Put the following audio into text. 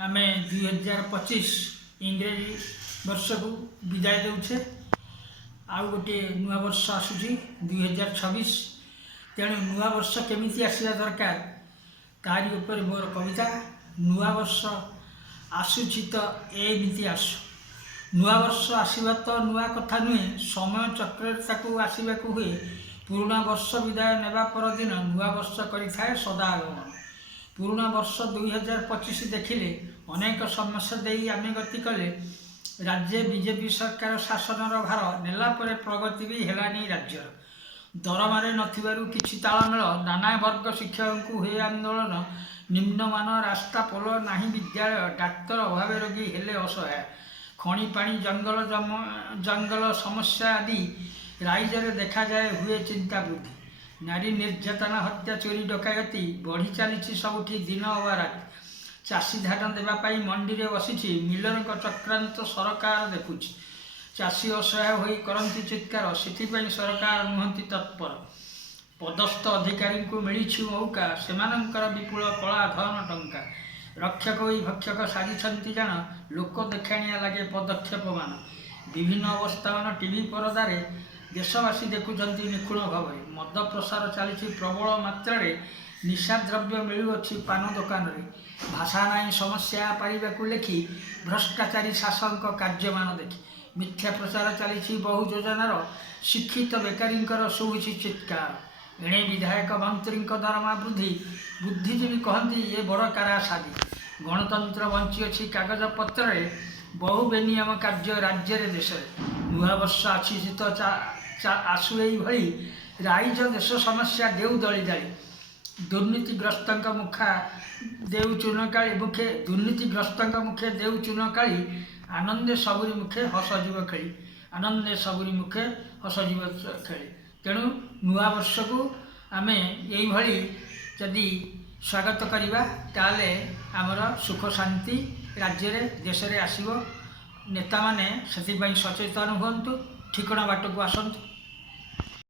आमे 2025 इंग्रेजी वर्ष को विदाय देउछे। आउ गोटे नुआ वर्ष आसुची 2026। तेणु नुआ वर्ष केमिति आसिया दरकार तारी ऊपर मोर कविता। नुआ वर्ष आसुची तो एमिति आसु। नुआ वर्ष आसवा तो नुआ कथा नुहे, समय चक्र ताकू आसवाकू हुए। पुराणा वर्ष विदाय नेबा पर दिन नुआ वर्ष करिथाए सदा आगमन। पुराणा वर्ष 2025 देखिले अनेक समस्या देई आमे गति कले। राज्य बीजेपी सरकार शासनर भार नेला परे प्रगति भी हेलानी। राज्यर दरमारे नथिबारु किछि तालमेल, नाना वर्ग शिक्षक हुए आंदोलन। निम्नमान रास्ता पोल नाही, विद्यालय डाक्तर अभाव रोगी हेले असहाय। खଣି पानी जंगल समस्या आदि राइजरे देखा जाए हुए चिंता वृद्धि। नारी निर्यातना हत्या चोरी डकायती बढ़ी चली सबुठी दिन अबारात। चाषी धान देवाई मंडी में बसी मिलर चक्रांत सरकार देखुची। चाषी असहाय होई करंती चित्कार, से सरकार नुहंती तत्पर। पदस्थ अधिकारी को मिली मौका, सेमानंकर विपुल कला धन टंका। रक्षक होई भक्षक साजिछंती जान, लोक देखाणिया लगे पदक्षेप मान। विभिन्न अवस्थान टीवी परदारे देशवासी देखुंती निखुण भाव। मद प्रसार चली प्रबल मात्रा। निशा द्रव्य मिलुअछि पान दुकान रे। भाषा नाई समस्या पारिबाकू लेखि, भ्रष्टाचारी शासक कार्यमान देखि। मिथ्या प्रचार चली बहु योजनार, शिक्षित बेकारी शुभुछि चित्कार। एणे विधायक मंत्री दरमा वृद्धि, बुद्धिजीवी कहती ये बड़ कारासादी। गणतंत्र बंची अच्छी कागज पत्र, बहु बेनियम कार्य राज्य देश। नुआ वर्ष आसी तो आसु यही राइज देश समस्या देउ दली दली। दुर्नीतिग्रस्त मुखा देउ चूनकाली मुखे, दुर्नीतिग्रस्त मुखे देउ चूनकाली। आनंदे सबुरी मुखे हसजीव खेली, आनंदे सबुरी मुखे हसजीव खेली। तेणु नुआ वर्ष को आमे यही जदि स्वागत करिबा ताले आमर सुख शांति राज्य रे देश रे आसीबो। नेता माने सचितन हुंतु, ठिकणा बाट को आसतु।